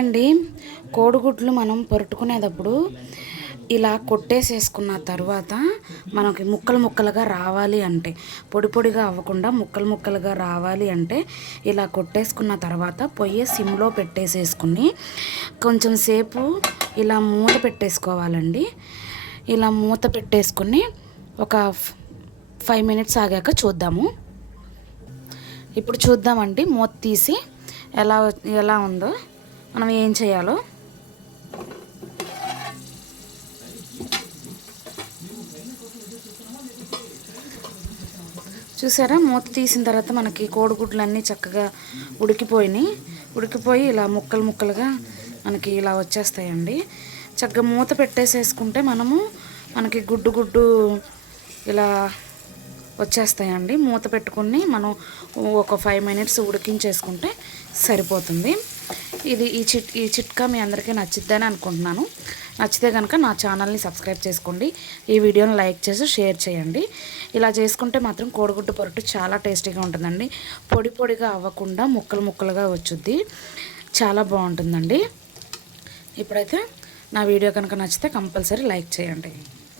అండి కోడిగుడ్లు మనం పొరుటుకునేటప్పుడు ఇలా కొట్టేసేసుకున్న తర్వాత మనకి ముక్కలు ముక్కలుగా రావాలి అంటే పొడి పొడిగా అవ్వకుండా ముక్కలు ముక్కలుగా రావాలి అంటే ఇలా కొట్టేసుకున్న తర్వాత పొయ్యి సిమ్లో పెట్టేసేసుకుని కొంచెం సేపు ఇలా మూత పెట్టేసుకోవాలండి. ఇలా మూత పెట్టేసుకుని ఒక 5 మినిట్స్ ఆగాక చూద్దాము. ఇప్పుడు చూద్దామండి మూత తీసి ఎలా ఉందో మనం ఏం చేయాలో. చూసారా, మూత తీసిన తర్వాత మనకి కోడిగుడ్లన్నీ చక్కగా ఉడికిపోయి ఇలా ముక్కలు ముక్కలుగా మనకి ఇలా వచ్చేస్తాయండి. చక్కగా మూత పెట్టేసేసుకుంటే మనకి గుడ్డు ఇలా వచ్చేస్తాయండి. మూత పెట్టుకుని మనం ఒక 5 మినిట్స్ ఉడికించేసుకుంటే సరిపోతుంది. ఈ చిట్కా మీ అందరికీ నచ్చిద్దని అనుకుంటున్నాను. నచ్చితే కనుక నా ఛానల్ని సబ్స్క్రైబ్ చేసుకోండి. ఈ వీడియోని లైక్ చేసి షేర్ చేయండి. ఇలా చేసుకుంటే మాత్రం కోడిగుడ్డు పొరటు చాలా టేస్టీగా ఉంటుందండి. పొడి పొడిగా అవ్వకుండా ముక్కలు ముక్కలుగా వచ్చుద్ది. చాలా బాగుంటుందండి. ఇప్పుడైతే నా వీడియో కనుక నచ్చితే కంపల్సరీ లైక్ చేయండి.